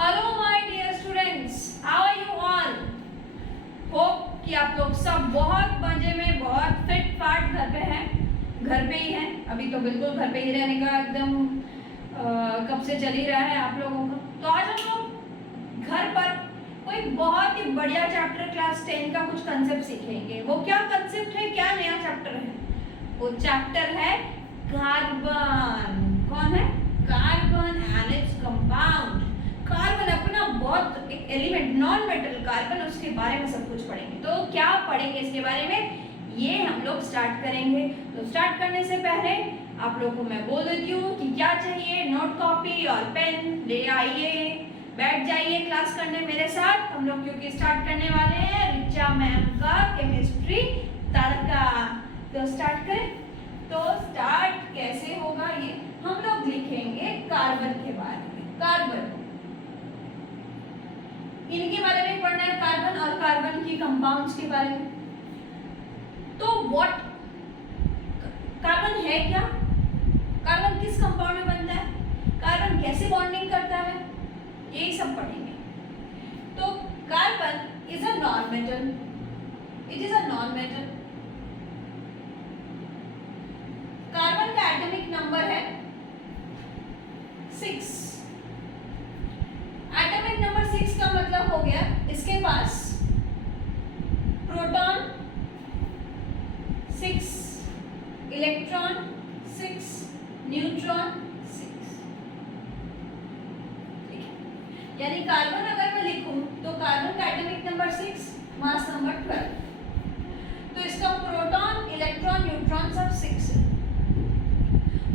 Hello my dear students, how are you all? Hope कि आप लोग सब बहुत मजे में, बहुत फिट फाट घर पे हैं, घर पे ही हैं। अभी तो बिल्कुल घर पे ही रहने का एकदम कब से चल ही रहा है आप लोगों का। तो आज हम लोग घर पर कोई बहुत ही बढ़िया चैप्टर क्लास 10 का कुछ कंसेप्ट सीखेंगे। वो क्या कंसेप्ट है, क्या नया चैप्टर है? वो चैप्टर है कार्बन। कौन है? Carbon and its compound. Carbon अपना बहुत एक एलिमेंट, नॉन मेटल कार्बन, उसके बारे में सब कुछ पढ़ेंगे। तो क्या पढ़ेंगे इसके बारे में, ये हम लोग स्टार्ट करेंगे। तो स्टार्ट करने से पहले आप लोगों को मैं बोल देती हूँ कि क्या चाहिए। नोट कॉपी और पेन ले आइए, बैठ जाइए क्लास करने मेरे साथ। हम लोग क्योंकि स्टार्ट करने वाले हैं रिचा मैम का केमिस्ट्री तड़का। तो स्टार्ट करें। तो स्टार्ट कैसे होगा, ये हम लोग लिखेंगे कार्बन के बारे में। कार्बन, इनके बारे में पढ़ना है, कार्बन और कार्बन की कंपाउंड्स के बारे में। तो व्हाट कार्बन है क्या, कार्बन किस कंपाउंड में बनता है, कार्बन कैसे बॉन्डिंग करता है, यही सब पढ़ेंगे। तो carbon is a non metal, it is a non metal. Carbon का एटॉमिक नंबर है 6। एटॉमिक नंबर 6 का मतलब हो गया इसके पास प्रोटॉन 6, इलेक्ट्रॉन 6, न्यूट्रॉन 6। यानी कार्बन अगर मैं लिखूं तो कार्बन का एटॉमिक नंबर 6, मास नंबर 12। तो इसका प्रोटॉन, इलेक्ट्रॉन, न्यूट्रॉन सब 6 है।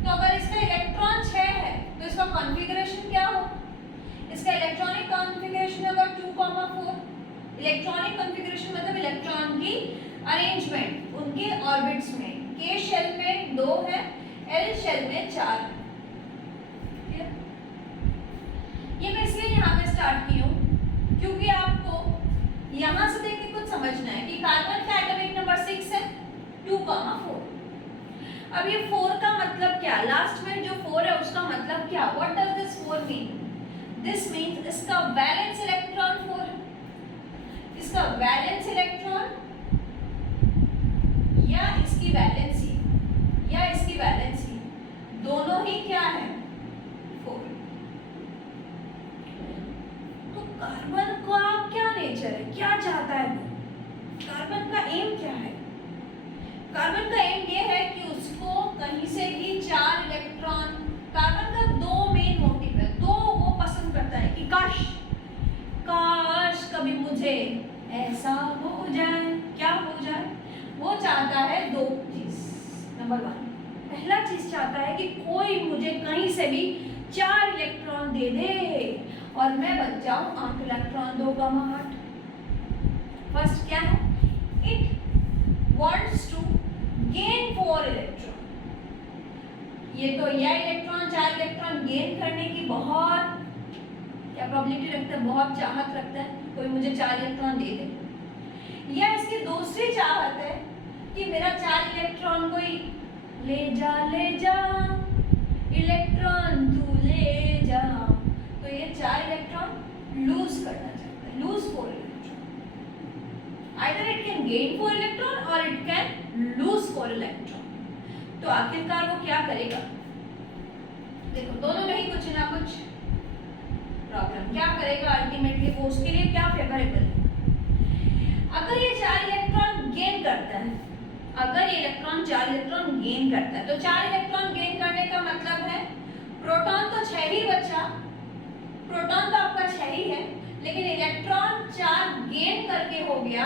तो अगर इसका इलेक्ट्रॉन 6 है तो इसका कॉन्फ़िगरेशन क्या हो, इसका इलेक्ट्रॉनिक कॉन्फ़िगरेशन अगर 2,4, इलेक्ट्रॉनिक कॉन्फ़िगरेशन मतलब इलेक्ट्रॉन की अरेंजमेंट उनके ऑर्बिट्स में। K शेल में 2 है, L शेल में 4 है। ये मैं इसलिए यहाँ पे स्टार्ट की हूँ क्योंकि आपको यहाँ से देख के कुछ समझना है कि कार्बन का एटॉमिक नंबर 6 है, 2,4। अब ये 4 का मतलब क्या, लास्ट में जो 4 है उसका मतलब क्या, what does this 4 mean? This means इसका वैलेंस इलेक्ट्रॉन 4 है। इसका वैलेंस इलेक्ट्रॉन या इसकी वैलेंसी दोनों ही क्या है, 4। तो कार्बन का क्या नेचर है, क्या चाहता है वो, कार्बन का एम क्या है? कार्बन का एम ये है कि उसको कहीं से भी 4 इलेक्ट्रॉन, कार्बन का 2 मेन मोटिव है, 2 वो पसंद करता है कि काश कभी मुझे ऐसा हो जाए। क्या हो जाए? वो चाहता है 2 चीज। नंबर 1, पहला चीज चाहता है कि कोई मुझे कहीं से भी 4 इलेक्ट्रॉन दे दे और मैं बच जाऊं 8 इलेक्ट्रॉन 2,8। फर्स्ट क्या है, it wants to gain 4 electron. ये तो यह इलेक्ट्रॉन 4 इलेक्ट्रॉन गेन करने की बहुत कैपेबिलिटी रखता है, बहुत चाहत रखता है, कोई मुझे 4 इलेक्ट्रॉन दे दे। या इसकी दूसरी चाहत है कि मेरा 4 इलेक्ट्रॉन कोई ले जा इलेक्ट्रॉन तू ले जा। तो ये 4 इलेक्ट्रॉन लूज करना चाहता है, lose 4 electron. Either it can gain 4 electron और इट कैन लूज 4 इलेक्ट्रॉन। तो आखिरकार वो क्या करेगा, देखो दोनों में ही कुछ ना कुछ प्रॉब्लम। क्या करेगा अल्टीमेटली, वो उसके लिए क्या फेवरेबल है? अगर ये 4 इलेक्ट्रॉन गेन करता है, अगर ये इलेक्ट्रॉन 4 इलेक्ट्रॉन गेन करता है, तो 4 इलेक्ट्रॉन गेन करने का मतलब है प्रोटॉन तो 6 ही बचा, प्रोटॉन तो आपका 6 ही है, लेकिन इलेक्ट्रॉन 4 गेन करके हो गया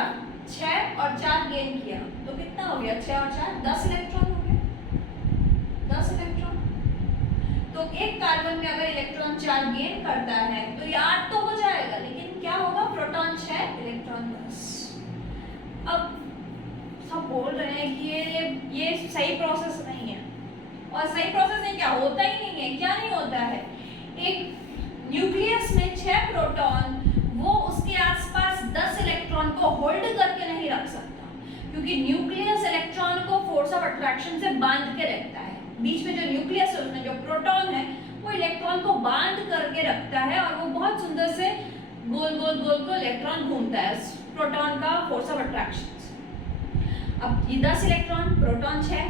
6 और 4 गेन किया तो कितना हो गया, 6 और 4 10 इलेक्ट्रॉन हो गया, 10 इलेक्ट्रॉन। तो एक कार्बन में अगर इलेक्ट्रॉन 4 गेन करता है तो ये 8 तो हो जाएगा, लेकिन क्या होगा, प्रोटॉन 6 इलेक्ट्रॉन 10। अब सब बोल रहे हैं कि ये सही प्रोसेस नहीं है, और सही प्रोसेस नहीं, क्या होता ही नहीं है। क्या नहीं होता है, एक न्यूक्लियस में 6 प्रोटॉन वो उसके आसपास 10 इलेक्ट्रॉन को होल्ड करके नहीं रख सकता, क्योंकि न्यूक्लियस इलेक्ट्रॉन को फोर्स ऑफ अट्रैक्शन से बांध के रखता है। बीच में जो न्यूक्लियस है उसमें जो प्रोटॉन है वो इलेक्ट्रॉन को बांध करके रखता है और वो बहुत सुंदर से गोल गोल गोल गोल इलेक्ट्रॉन घूमता है, प्रोटॉन का फोर्स ऑफ अट्रैक्शन। अब ये 10 इलेक्ट्रॉन, प्रोटॉन 6,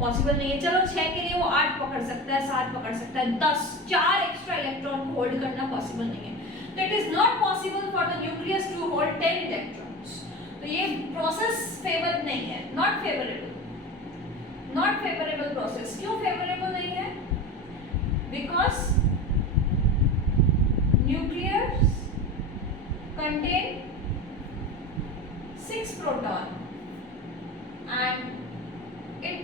पॉसिबल नहीं है। चलो 6 के लिए वो 8 पकड़ सकता है, 7 पकड़ सकता है, 10 4 एक्स्ट्रा इलेक्ट्रॉन को होल्ड करना पॉसिबल नहीं है। तो it is not possible for the nucleus to hold 10 electrons. तो ये प्रोसेस फेवर नहीं है, not favourable, not favourable process. क्यों फेवरेबल नहीं है? Because nucleus contain 6 proton and it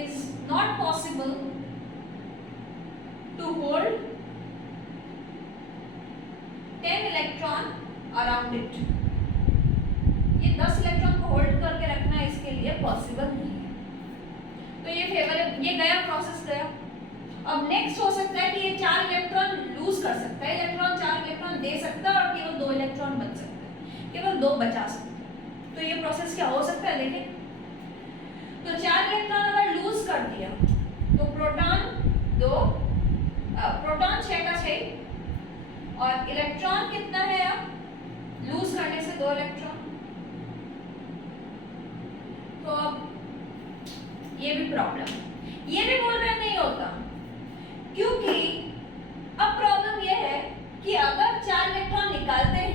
is not possible to hold 10 electron around it. ये 10 electron को hold करके रखना इसके लिए पॉसिबल नहीं है। तो ये फेवरेबल, ये गया, प्रोसेस गया। अब नेक्स्ट हो सकता है कि ये 4 इलेक्ट्रॉन लूज कर सकता है, इलेक्ट्रॉन 4 इलेक्ट्रॉन दे सकता है और केवल 2 इलेक्ट्रॉन बच सकता है, केवल 2 बचा सकता है। तो ये प्रोसेस क्या हो सकता है देखें। तो 4 इलेक्ट्रॉन अगर लूज कर दिया तो प्रोटॉन 2, प्रोटॉन 6 का 6 और इलेक्ट्रॉन कितना है अब लूज करने से 2 इलेक्ट्रॉन। तो अब ये भी प्रॉब्लम, ये भी बोल रहे नहीं होता, क्योंकि अब प्रॉब्लम ये है कि अगर 4 इलेक्ट्रॉन निकालते हैं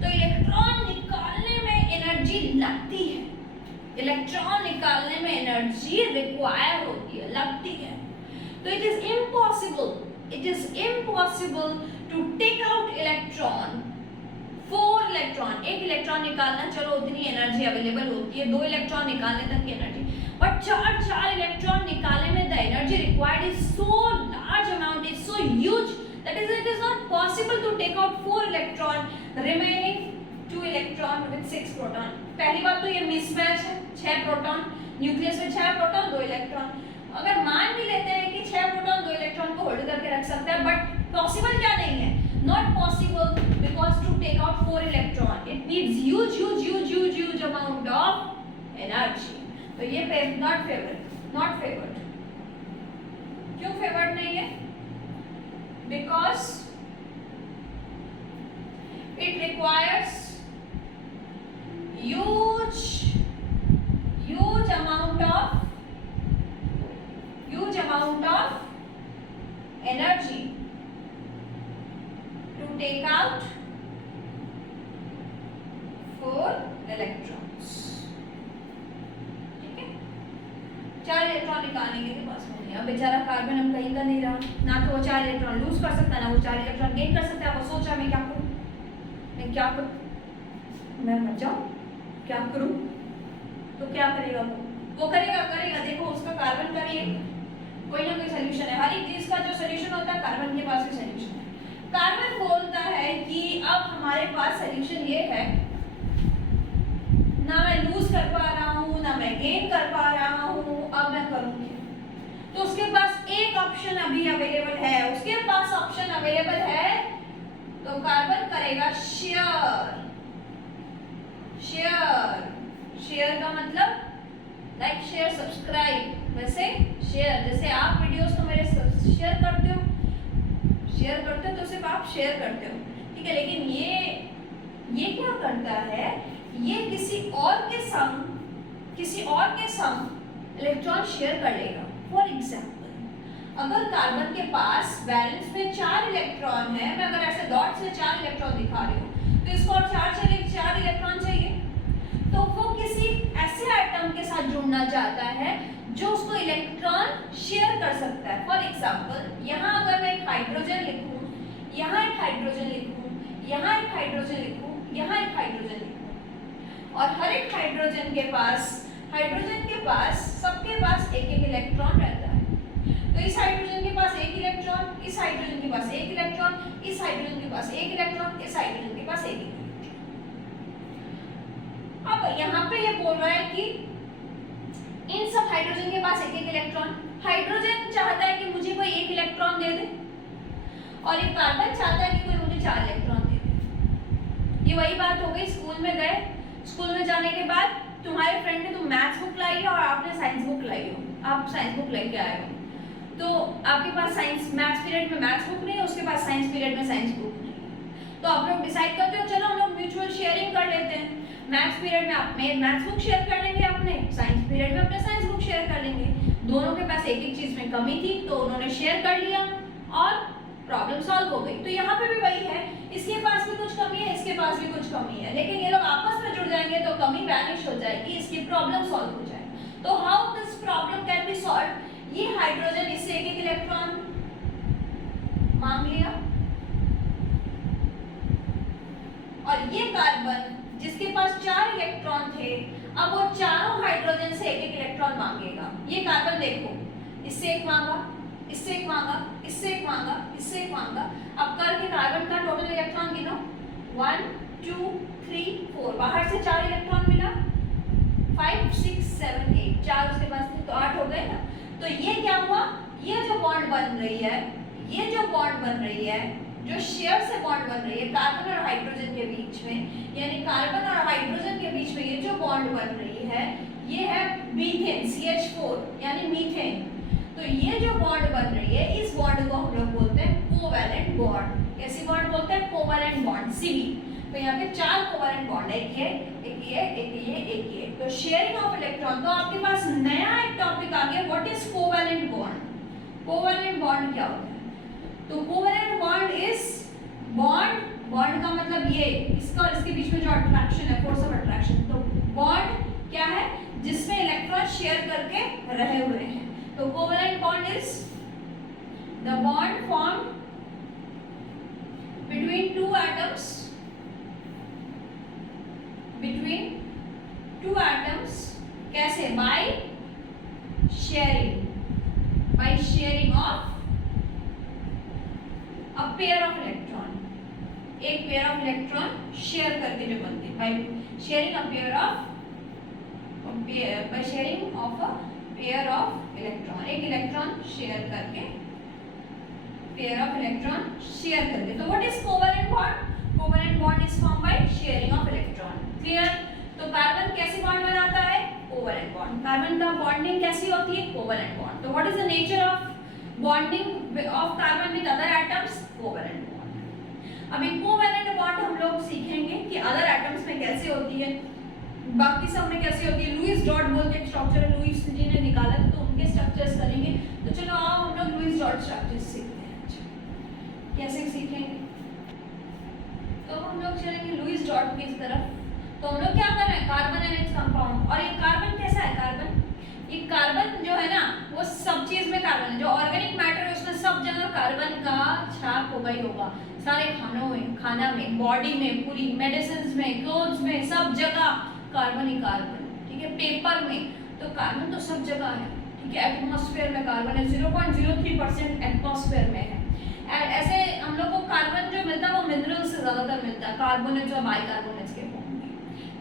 तो इलेक्ट्रॉन निकालने में एनर्जी लगती है, इलेक्ट्रॉन निकालने में एनर्जी रिक्वायर होती है, लगती है। तो it is impossible to take out electron, 4 electron, एक इलेक्ट्रॉन निकालना, चलो उतनी एनर्जी अवेलेबल होती है, 2 इलेक्ट्रॉन निकालने तक की एनर्जी, but 4 इलेक्ट्रॉन निकालने में the energy required is so large amount, is so huge that it is not possible to take out 4 electron, remaining 2 electron with 6 proton. पहली बात तो ये मिसमैच है, 6 प्रोटॉन, न्यूक्लियस में 6 प्रोटॉन 2 इलेक्ट्रॉन। अगर मान भी लेते हैं कि 6 प्रोटॉन 2 इलेक्ट्रॉन को होल्ड करके रख सकता है, बट पॉसिबल क्या नहीं है, not possible, because to take out 4 electron it needs huge amount of energy. तो ये नॉट फेवर्ड। क्यों फेवर्ड नहीं है? Because it requires huge amount of energy to take out 4 electrons. 4 electron निकालने के लिए पास नहीं है। अब बेचारा कार्बन हम कहीं का नहीं रहा, ना तो वो 4 इलेक्ट्रॉन लूज कर सकता है, ना वो 4 इलेक्ट्रॉन गेन कर सकता है। वो सोचा मैं क्या करूं, मैं मर जाऊं, क्या करूं? तो क्या करेगा वो करेगा, देखो उसका कार्बन का भी कोई ना कोई सोल्यूशन है। हर एक चीज का जो सोल्यूशन होता है कार्बन के पास भी सोल्यूशन है। कार्बन बोलता है कि अब हमारे पास सोल्यूशन ये है, ना मैं लूज कर पा रहा हूँ, ना मैं गेन कर पा रहा हूँ, अब मैं करूँगी। तो उसके पास एक ऑप्शन अभी अवेलेबल है, उसके पास ऑप्शन अवेलेबल है, तो कार्बन करेगा शेयर। शेयर का मतलब लाइक शेयर सब्सक्राइब, वैसे शेयर, जैसे आप वीडियोस को मेरे शेयर करते हो तो सिर्फ आप शेयर करते हो, ठीक है। लेकिन ये क्या करता है, ये किसी और के संग इलेक्ट्रॉन शेयर कर लेगा। फॉर एग्जाम्पल, अगर कार्बन के पास बैलेंस में 4 इलेक्ट्रॉन है, मैं अगर ऐसे डॉट से 4 इलेक्ट्रॉन दिखा रही हूँ, तो इसको और 4 इलेक्ट्रॉन चाहिए, तो वो किसी ऐसे आइटम के साथ जुड़ना चाहता है जो उसको इलेक्ट्रॉन शेयर कर सकता है। फॉर एग्जाम्पल, यहाँ अगर मैं एक हाइड्रोजन लिखूँ, यहाँ एक हाइड्रोजन लिखूँ, यहाँ एक हाइड्रोजन लिखूँ, यहाँ एक हाइड्रोजन लिखूँ, और हर एक हाइड्रोजन के पास सबके पास एक इलेक्ट्रॉन रहता है। तो इस हाइड्रोजन के पास एक इलेक्ट्रॉन, इस हाइड्रोजन के पास एक इलेक्ट्रॉन, इस हाइड्रोजन के पास एक इलेक्ट्रॉन, इस हाइड्रोजन के पास एक इलेक्ट्रॉन। अब यहाँ पे ये बोल रहा है कि इन सब हाइड्रोजन के पास एक इलेक्ट्रॉन, हाइड्रोजन चाहता है कि मुझे कोई एक इलेक्ट्रॉन दे दे, और ये कार्बन चाहता है कि कोई मुझे 4 इलेक्ट्रॉन दे दे। ये वही बात हो गई, स्कूल में गए, स्कूल में जाने के बाद तुम्हारे फ्रेंड ने तुम मैथ्स बुक लाई हो और आपने साइंस बुक लाई हो, आप साइंस बुक लेके आए हो, तो आपके पास साइंस मैथ्स पीरियड में मैथ्स बुक नहीं है, उसके पास साइंस पीरियड में साइंस बुक नहीं है, तो आप लोग डिसाइड करते हो चलो हम लोग म्यूचुअल शेयरिंग कर लेते हैं। मैथ्स पीरियड में आप मैथ्स बुक शेयर कर लेंगे अपने, साइंस पीरियड में अपने साइंस बुक शेयर कर लेंगे। दोनों के पास एक एक चीज में कमी थी तो उन्होंने शेयर कर लिया और प्रॉब्लम सॉल्व हो गई। तो यहाँ पे भी वही है, इसके पास भी कुछ कमी है, इसके पास भी कुछ कमी है, लेकिन ये लोग आपस में जुड़ जाएंगे तो कमी वैनिश हो जाएगी, इसकी प्रॉब्लम सॉल्व हो जाएगी। तो how this problem can be solve, ये हाइड्रोजन इससे एक एक इलेक्ट्रॉन मांग लिया और ये कार्बन जिसके पास 4 इलेक्ट्रॉन थे, अब वो चारों हाइड्रोजन से एक एक इलेक्ट्रॉन मांगेगा। ये कार्बन देखो, इससे एक मांगा, इससे एक मांगा, इससे एक मांगा, इससे एक मांगा। अब करके कार्बन का टोटल इलेक्ट्रॉन गिनो, 1 2 3 4, बाहर से 4 इलेक्ट्रॉन मिला, 5 6 7 8, 4 उसके पास थे तो 8 हो गए ना। तो ये क्या हुआ, ये जो बॉन्ड बन रही है, ये जो बॉन्ड बन रही है, जो शेयर से बॉन्ड बन रही है कार्बन और हाइड्रोजन के बीच में, यानी कार्बन और हाइड्रोजन के बीच में ये जो बॉन्ड बन रही है, ये है मीथेन CH4 यानी मीथेन। तो ये जो बॉन्ड बन रही है, इस बॉन्ड को हम लोग बोलते हैं कोवैलेंट बॉन्ड। कैसी बॉन्ड बोलते हैं, कोवैलेंट बॉन्ड, CV। तो यहाँ पे 4 कोवैलेंट बॉन्ड है, एक ये, एक ये, एक ये, एक ये। तो शेयरिंग ऑफ इलेक्ट्रॉन, तो आपके पास नया एक टॉपिक आ गया, what is covalent bond. Covalent bond क्या होता है, तो covalent bond is bond, bond का मतलब ये इसका और इसके बीच में जो अट्रैक्शन है, फोर्स ऑफ अट्रैक्शन। तो बॉन्ड क्या है, जिसमें इलेक्ट्रॉन शेयर करके रहे हुए हैं। तो covalent bond is the bond formed between two atoms, between two atoms, कैसे, by sharing, by sharing of a pair of electron, एक पेयर ऑफ इलेक्ट्रॉन शेयर करके जो बनते हैं, by sharing a pair of, by sharing of a pair of electron, एक electron share करके, pair of electron share करके। तो what is covalent bond, covalent bond is formed by sharing of electron. Clear. तो carbon कैसे bond बनाता है, covalent bond. Carbon का bonding कैसी होती है, कोवैलेंट बॉन्ड। तो what is the nature of bonding of carbon with other atoms, covalent bond. अभी कोवैलेंट बॉन्ड हम लोग सीखेंगे कि अदर एटम्स में कैसे होती है, बाकी सब में कैसे होती है। लुईस डॉट बोल के स्ट्रक्चर है, लुईस जी ने निकाला था, तो उनके स्ट्रक्चर्स करेंगे। तो चलो आओ हम लोग लुईस डॉट स्ट्रक्चर्स सीखते हैं। अच्छा, कैसे सीखेंगे, तो हम लोग चलेंगे लुईस डॉट की तरफ। तो हम लोग क्या कर रहे हैं, कार्बन एंड इट्स कंपाउंड। और ये कार्बन कैसा है, कार्बन, ये कार्बन जो है ना, वो सब चीज में कार्बन है, जो ऑर्गेनिक मैटर है उसमें सब जगह कार्बन का छाप होगा ही होगा। सारे खानों में, खाना में, बॉडी में, पूरी मेडिसिन में, क्लोथ्स में, सब जगह कार्बन ही कार्बन। ठीक है, पेपर में, तो कार्बन तो सब जगह है। ठीक है, एटमॉस्फेयर में कार्बन है, 0.03% एटमॉस्फेयर में है। ऐसे हम लोग को कार्बन जो मिलता है वो मिनरल से ज्यादातर मिलता है, कार्बोनेट्स और बाइकार्बोनेट्स के फॉर्म में।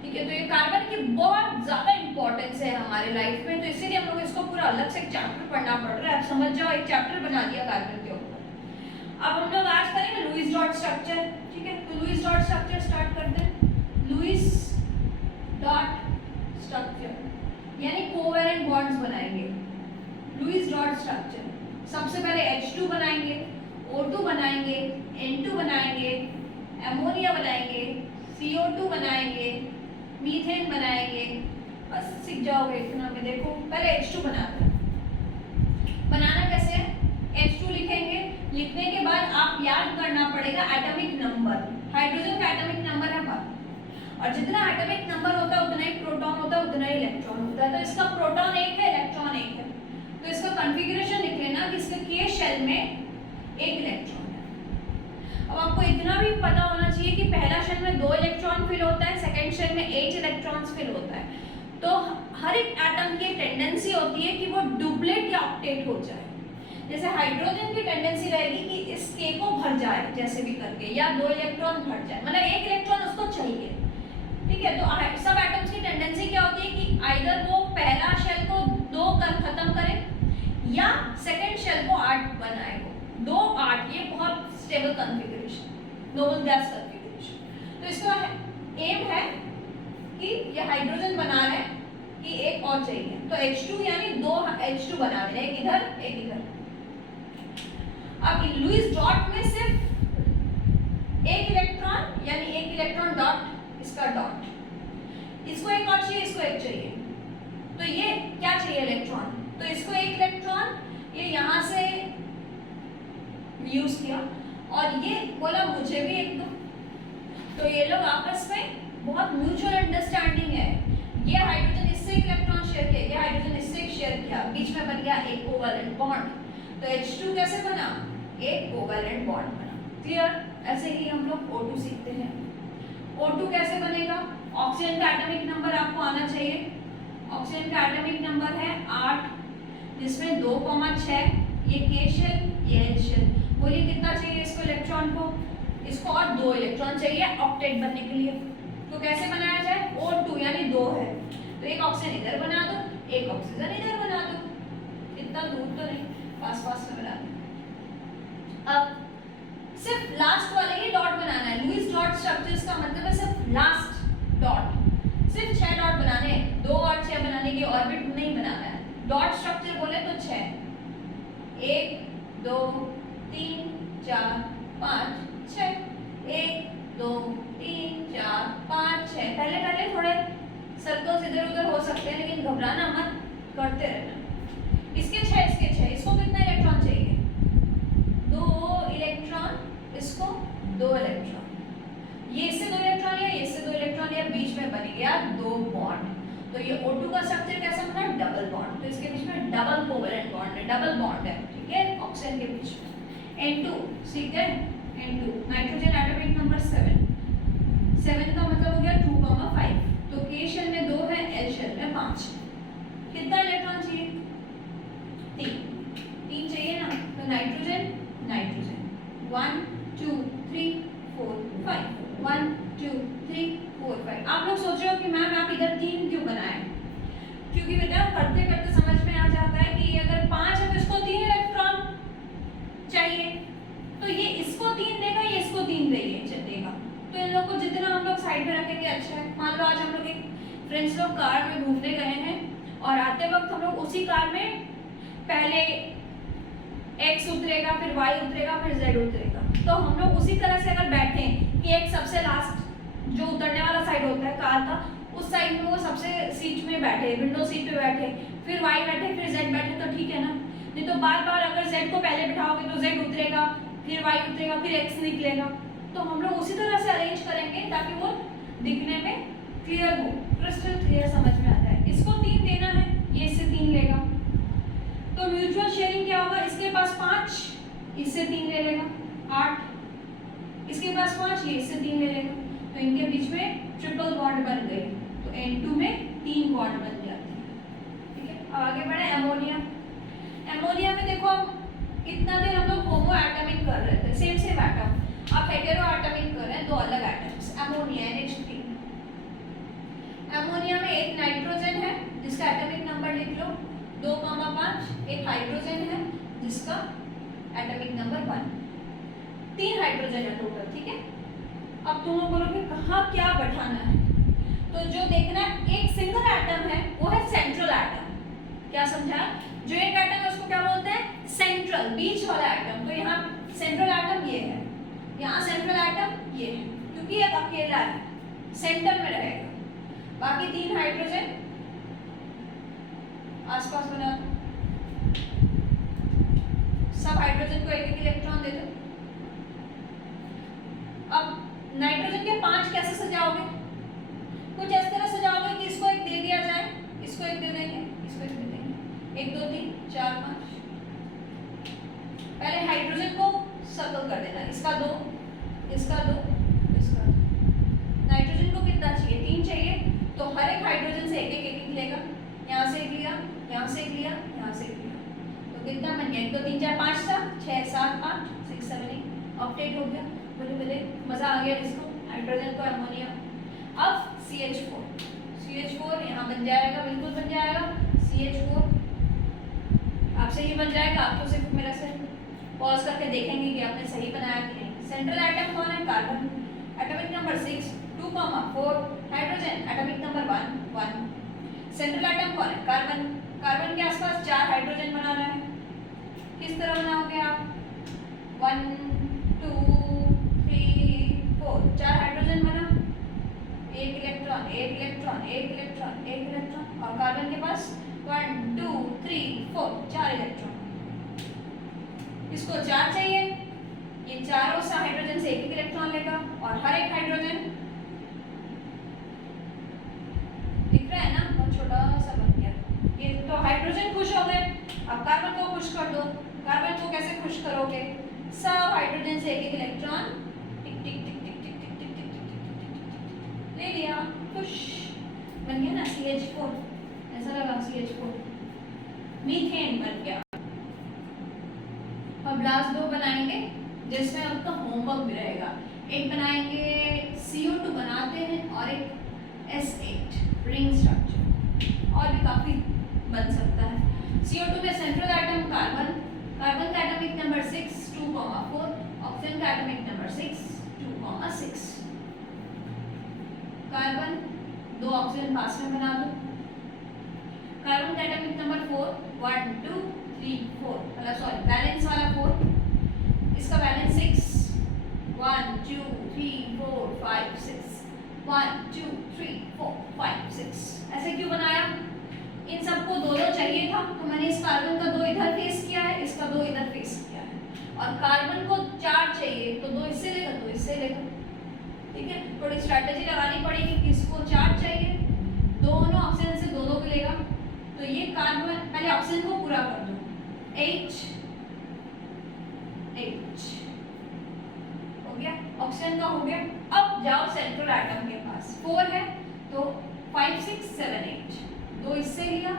ठीक है, तो ये कार्बन की बहुत ज्यादा इंपॉर्टेंस है हमारे लाइफ में, तो इसीलिए हम लोग इसको पूरा अलग से एक चैप्टर पढ़ना पड़ रहा है। आप समझ जाओ, एक चैप्टर बना दिया कार्बन के ऊपर। अब हम लोग आज करेंगे लुईस डॉट स्ट्रक्चर। ठीक है, तो लुईस डॉट स्ट्रक्चर स्टार्ट करते हैं। लुईस डॉट स्ट्रक्चर यानी कोवैलेंट बॉन्ड्स बनाएंगे। लुईस डॉट स्ट्रक्चर, सबसे पहले H2 बनाएंगे, O2 बनाएंगे, N2 बनाएंगे, अमोनिया बनाएंगे, CO2 बनाएंगे, मीथेन बनाएंगे। बस सीख जाओगे इतना में। देखो पहले H2 बनाते हैं। बनाना कैसे है, H2 लिखेंगे, लिखने के बाद आप याद करना पड़ेगा एटॉमिक नंबर। हाइड्रोजन का एटॉमिक नंबर है 12, और जितना एटॉमिक नंबर होता है उतना ही प्रोटॉन होता है, उतना ही इलेक्ट्रॉन होता है। तो इसका प्रोटॉन 1 है, इलेक्ट्रॉन 1 है, तो इसका कॉन्फ़िगरेशन लिख लेना कि इसके K शेल में 1 इलेक्ट्रॉन है। अब आपको इतना भी पता होना चाहिए कि पहला शेल में 2 इलेक्ट्रॉन फिल होता है, सेकंड शेल में 8 इलेक्ट्रॉन्स फिल होता है। तो हर एक एटम की टेंडेंसी होती है कि वो डुप्लेट या ऑक्टेट हो जाए। जैसे हाइड्रोजन की टेंडेंसी रहेगी कि इस K को भर जाए जैसे भी करके, या 2 इलेक्ट्रॉन भर जाए, मतलब 1 इलेक्ट्रॉन उसको चाहिए। ठीक है, तो सब एटम्स की टेंडेंसी क्या होती है कि आइदर वो पहला शेल को 2 कर खत्म करे या सेकंड शेल को 8 बनाए। 2 8 ये बहुत stable configuration, noble gas configuration. तो इसका एम है कि ये हाइड्रोजन बना रहे हैं कि एक और चाहिए, तो H2 यानी 2 H2 बना रहे हैं, एक इधर एक इधर। अब लुईस डॉट में सिर्फ एक इलेक्ट्रॉन, यानी एक इलेक्ट्रॉन डॉट, इसका डॉट, इसको एक और चाहिए, इसको एक चाहिए, तो ये क्या चाहिए इलेक्ट्रॉन, तो इसको एक इलेक्ट्रॉन ये यहां से यूज किया और ये बोला मुझे भी एक दो, तो ये लोग आपस में बहुत म्यूचुअल अंडरस्टैंडिंग है। ये हाइड्रोजन इससे एक इलेक्ट्रॉन शेयर किया, ये हाइड्रोजन इससे एक शेयर किया, बीच में बन गया एक कोवैलेंट बॉन्ड, तो H2 कैसे बना, एक कोवैलेंट बॉन्ड बना। क्लियर? ऐसे ही हम लोग O2 सीखते हैं। O2 कैसे बनेगा, ऑक्सीजन का एटॉमिक नंबर आपको आना चाहिए। ऑक्सीजन का एटॉमिक नंबर है 8, जिसमें 2,6, ये K शेल, ये H शेल। बोलिए कितना चाहिए इसको इलेक्ट्रॉन को, इसको और 2 इलेक्ट्रॉन चाहिए ऑक्टेट बनने के लिए। तो कैसे बनाया जाए, O2 यानी 2 है, तो एक ऑक्सीजन इधर बना दो, एक ऑक्सीजन इधर बना दो, इतना दूर तो नहीं, पास पास में बना दो। अब सिर्फ लास्ट वाले ही डॉट बनाना है। लुईस डॉट स्ट्रक्चर्स का मतलब है सिर्फ लास्ट डॉट, सिर्फ 6 डॉट बनाने हैं, 2 और 6 बनाने की ऑर्बिट नहीं बनाना है। डॉट स्ट्रक्चर बोले तो 6, 1 2 3 4 5 6, 1 2 3 4 5 6। पहले पहले थोड़े सर्कल्स इधर उधर हो सकते हैं, लेकिन घबराना मत, करते रहना। इसके 6, इसके 6, इसको कितना इलेक्ट्रॉन चाहिए, 2 इलेक्ट्रॉन, इसको 2 इलेक्ट्रॉन, ये इससे 2 इलेक्ट्रॉन लिया, ये इससे 2 इलेक्ट्रॉन लिया, बीच में बन गया 2 बॉन्ड। तो ये O2 का स्ट्रक्चर कैसा बना, डबल बॉन्ड, तो इसके बीच में डबल कोवैलेंट बॉन्ड है, डबल बॉन्ड है, ठीक है, ऑक्सीजन के बीच में। N2 ठीक है, N2 नाइट्रोजन एटॉमिक नंबर 7, 7 का मतलब हो गया 2,5, तो K शेल में 2 है, L शेल में 5, कितना इलेक्ट्रॉन चाहिए, 3 चाहिए ना, तो नाइट्रोजन नाइट्रोजन 1 2 3 4 5, 1 2 3 4 5। आप लोग सोच रहे हो कि मैम आप इधर 3 क्यों बनाए, क्योंकि बेटा करते करते समझ में आ जाता है कि अगर 5 है तो इसको 3 इलेक्ट्रॉन चाहिए, तो ये इसको 3 देगा, ये इसको 3 देगा, तो इन लोग को जितना हम लोग साइड में रखेंगे अच्छा है। मान लो आज हम लोग एक फ्रेंड्स लोग कार में घूमने गए हैं और आते वक्त हम लोग उसी कार में पहले X उतरेगा, फिर Y उतरेगा, फिर Z उतरेगा, तो हम लोग उसी तरह से अगर बैठे कि एक सबसे लास्ट जो उतरने वाला साइड होता है कार का, उस साइड में वो सबसे सीट में बैठे, विंडो सीट पे बैठे, फिर Y बैठे, फिर Z बैठे, तो ठीक है ना। नहीं तो बार बार अगर Z को पहले बिठाओगे तो Z उतरेगा, फिर Y उतरेगा, फिर X निकलेगा, तो हम लोग उसी तरह से अरेंज करेंगे ताकि वो दिखने में क्लियर हो, क्रिस्टल क्लियर समझ में आ जाए। इसको 3 देना है, ये इससे 3 लेगा, तो म्यूचुअल शेयरिंग क्या होगा, इसके पास 5, इससे 3 ले लेगा, 8, इसके पास 5, ये इससे 3 ले लेगा, तो इनके बीच में ट्रिपल बॉन्ड बन गई, तो N2 में 3 बॉन्ड बन जाते हैं, ठीक है। अब आगे बढ़े अमोनिया। अमोनिया में देखो अब इतना देर हम लोग होमो एटॉमिक कर रहे थे, सेम सेम एटम, अब हेटेरो एटॉमिक कर रहे हैं, 2 अलग एटम्स, अमोनिया NH3। अमोनिया में एक नाइट्रोजन है जिसका एटॉमिक नंबर लिख लो 2,5, एक हाइड्रोजन है जिसका एटॉमिक नंबर 1, 3 हाइड्रोजन है टोटल, ठीक है। अब तुम लोग बोलोगे कहाँ क्या बैठाना है, तो जो देखना है एक सिंगल एटम है वो है सेंट्रल एटम, क्या समझा, जो एक एटम है उसको क्या बोलते हैं, सेंट्रल, बीच वाला एटम, तो यहाँ सेंट्रल एटम ये है, यहाँ सेंट्रल एटम ये है, क्योंकि ये अकेला है, सेंटर में रहेगा। बाकी 3 हाइड्रोजन आसपास बना दो, सब हाइड्रोजन को एक एक इलेक्ट्रॉन दे दो। अब नाइट्रोजन के 5 कैसे सजाओगे, कुछ इस तरह सजाओगे कि इसको एक दे दिया जाए, इसको एक दे देंगे, इसको एक दे देंगे, 1 2 3 4 5। पहले हाइड्रोजन को सर्कल कर देना, इसका 2, इसका 2, इसका 2। नाइट्रोजन को कितना चाहिए, 3 चाहिए, तो हर एक हाइड्रोजन से एक एक लेगा, यहाँ से एक लिया, यहाँ से एक लिया, यहाँ से एक लिया, तो कितना बन गया, 1 2 3 4 5 था, 6 7 8 6 7 8 ऑक्टेट हो गया। बोले बोले मजा आ गया इसको, हाइड्रोजन को अमोनिया। अब CH4 यहाँ बन जाएगा, बिल्कुल बन जाएगा, CH4 आपसे ही बन जाएगा, आपको सिर्फ मेरा से पॉज करके देखेंगे कि आपने सही बनाया कि नहीं। सेंट्रल एटम कौन है, carbon, atomic number 6 2,4, hydrogen atomic number 1 1। Central atom कौन है, कार्बन, कार्बन के आसपास 4 हाइड्रोजन बनाना है, किस तरह बनाओगे आप, 1 2 3 4 4 हाइड्रोजन बना, एक इलेक्ट्रॉन एक इलेक्ट्रॉन एक इलेक्ट्रॉन एक इलेक्ट्रॉन, और कार्बन के पास 1 2 3 4 4 इलेक्ट्रॉन। इसको 4 चाहिए, ये चारों सा हाइड्रोजन से एक इलेक्ट्रॉन लेगा, और हर एक हाइड्रोजन दिख रहा है ना, बहुत छोटा सा बन गया। ये तो हाइड्रोजन खुश हो गए, अब कार्बन को खुश कर दो। कार्बन को कैसे खुश करोगे? सब हाइड्रोजन से एक इलेक्ट्रॉन टिक टिक टिक टिक टिक टिक टिक टिक टिक ले लिया, खुश बन गया ना CH4, ऐसा लगा CH4, मीथेन बन गया। अब लास्ट दो बनाएंगे जिसमें आपका होमवर्क भी रहेगा। एक बनाएंगे CO2 बनाते हैं, और एक S8 रिंग स्ट्रक्चर, और भी काफी बन सकता है। CO2 में सेंट्रल एटम कार्बन, कार्बन का एटॉमिक नंबर 6 2,4, ऑक्सीजन का एटॉमिक नंबर 6 2,6। कार्बन दो ऑक्सीजन पास में बना दो। कार्बन का एटॉमिक नंबर 4 1 2 3 4, मतलब सॉरी बैलेंस वाला 4, इसका बैलेंस 6 1 2 3 4 5 6 1 2 3 4 5 6। ऐसे क्यों बनाया? इन सबको दो दो चाहिए था, तो मैंने इस कार्बन का दो इधर फेस किया है, इसका दो इधर फेस किया है। और कार्बन को 4 चाहिए, तो दो इससे लेगा दो इससे लेगा, ठीक है। थोड़ी स्ट्रैटेजी लगानी पड़ेगी, किसको 4 चाहिए, दोनों ऑक्सीजन से दो दो को लेगा। तो ये कार्बन, पहले ऑक्सीजन को पूरा कर दो, H हो गया, ऑक्सीजन का हो गया। अब जाओ सेंट्रल एटम के पास, 4 है तो 5 6 7 8, दो इससे लिया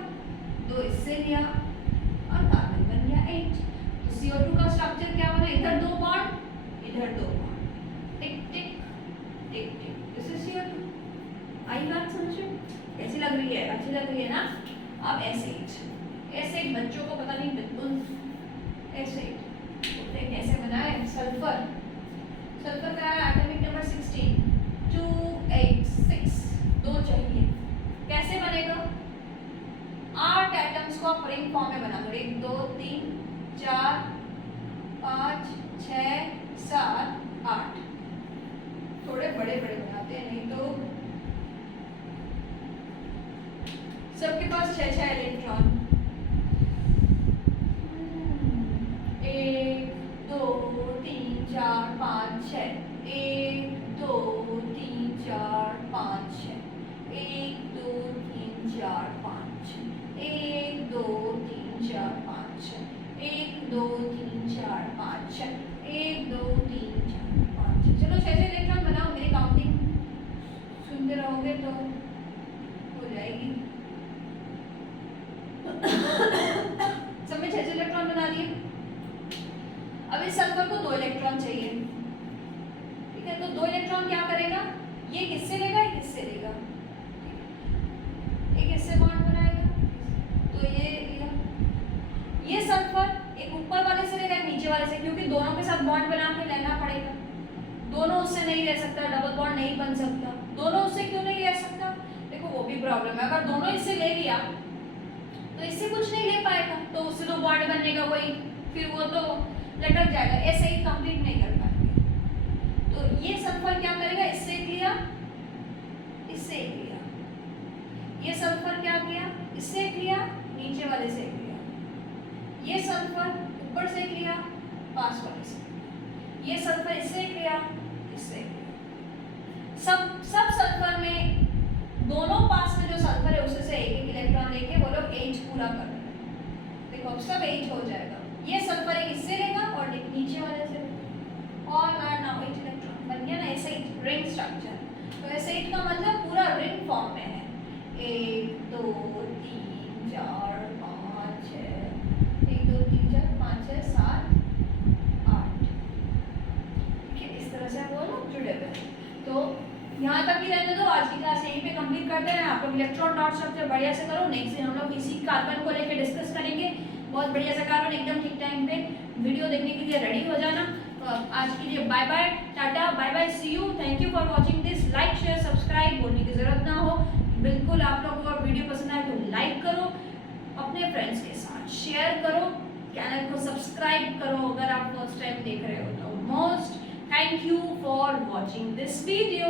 दो इससे लिया, और कार्बन बन गया 8। तो CO2 का स्ट्रक्चर क्या बना? इधर दो बॉन्ड इधर दो bond, tick tick tick tick, this is CO2। आई बात समझ में? कैसी लग रही है? अच्छी लग रही है ना? अब S8 बच्चों को पता नहीं बिल्कुल। S8 कैसे बना है? सल्फर, सल्फर का एटॉमिक नंबर 16 286, दो चाहिए। कैसे बनेगा? 8 एटम्स को आप रिंग फॉर्म में बना दो, 1 2 3 4 5 6 7 8, थोड़े बड़े बड़े बनाते हैं, नहीं तो सबके पास 6 इलेक्ट्रॉन, 1 2 3 4 5 6, 1 2 3 4 5 6, 1 2 3 4 5 6, 1 2 3 4 5 6, 1 2 3 4 5 6, 1 2 3 4 5 6। चलो 6 इलेक्ट्रॉन बनाओ, मेरी काउंटिंग सुनते रहोगे तो हो जाएगी। सब में 6 इलेक्ट्रॉन बना दिए। अब इस सल्फर को 2 इलेक्ट्रॉन चाहिए, ठीक है। तो 2 इलेक्ट्रॉन क्या करेगा? ये किससे लेगा, एक किससे लेगा, एक इससे बॉन्ड बनाएगा, तो ये सल्फर एक ऊपर वाले से लेगा, एक नीचे वाले से, क्योंकि दोनों के साथ बॉन्ड बना के लेना पड़ेगा। दोनों उससे नहीं रह सकता, डबल बॉन्ड नहीं बन सकता। दोनों उससे क्यों नहीं रह सकता? देखो वो भी प्रॉब्लम है। अगर दोनों इससे ले लिया तो इससे कुछ नहीं ले पाएगा, तो उससे तो बॉन्ड बनेगा वही, फिर वो तो लटक जाएगा, ऐसे ही कंप्लीट नहीं कर पाएंगे। तो ये सल्फर क्या करेगा? इससे लिया इससे लिया, ये सल्फर क्या किया? इससे लिया नीचे वाले से लिया, ये सल्फर ऊपर से लिया पास वाले से, ये सल्फर इससे लिया इससे लिया। सब सल्फर में दोनों पास में जो सल्फर है उससे एक इलेक्ट्रॉन लेके वो लोग H पूरा कर रहे हैं। देखो अब सब H हो जाएगा। ये सल्फर एक इससे लेगा और एक नीचे वाले से, और नाउ H इलेक्ट्रॉन बन गया ना S8 रिंग स्ट्रक्चर। तो S8 का मतलब पूरा रिंग फॉर्म में है, 1 2 3 4 5 6, 1 2 3 4 5 6 7 8, ठीक है। इस तरह से वो लोग जुड़े हुए हैं। तो यहाँ तक ही रहने दो, आज की क्लास यहीं पे कंप्लीट करते हैं। आप लोग इलेक्ट्रॉन डॉट स्ट्रक्चर बढ़िया से करो। नेक्स्ट दिन हम लोग इसी कार्बन को लेकर डिस्कस करेंगे, बहुत बढ़िया सा कार्बन, एकदम ठीक टाइम पे। वीडियो देखने के लिए रेडी हो जाना। तो आज के लिए bye bye, tata, bye bye, see you, thank you for watching this. Like share subscribe बोलने की जरूरत ना हो, बिल्कुल। आप लोगों को वीडियो पसंद आए तो लाइक करो, अपने फ्रेंड्स के साथ शेयर करो, चैनल को सब्सक्राइब करो अगर आप फर्स्ट टाइम देख रहे हो तो। Most thank you for watching this video.